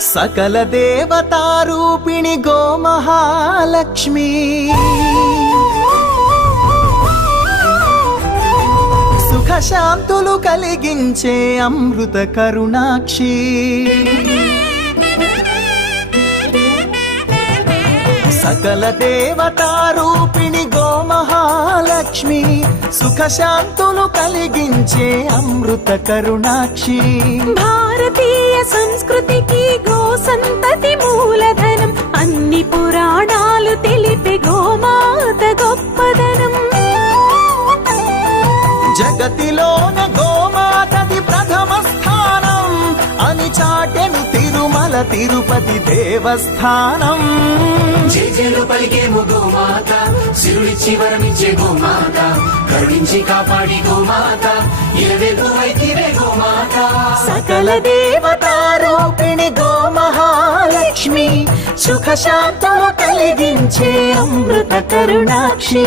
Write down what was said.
సకల దేవతారూపిణి గోమహాలక్ష్మి. సుఖశాంతులు కలిగించే అమృత కరుణాక్షి. సకల దేవతారూపిణి గోమహాలక్ష్మి సుఖశాంతులు కలిగించే అమృత కరుణాక్షి. భారతీయ సన్ జగతిలోన గోమాతది ప్రథమ స్థానం. అని చాటెను తిరుమల తిరుపతి దేవస్థానం. పలికేము గోమాత గోమాత కరుణించి కాపాడి గోమాత వైతివే గోమాత. సకల దేవతారూపిణి గోమహాలక్ష్మి సుఖ శాంతము కలిగించే అమృత కరుణాక్షి.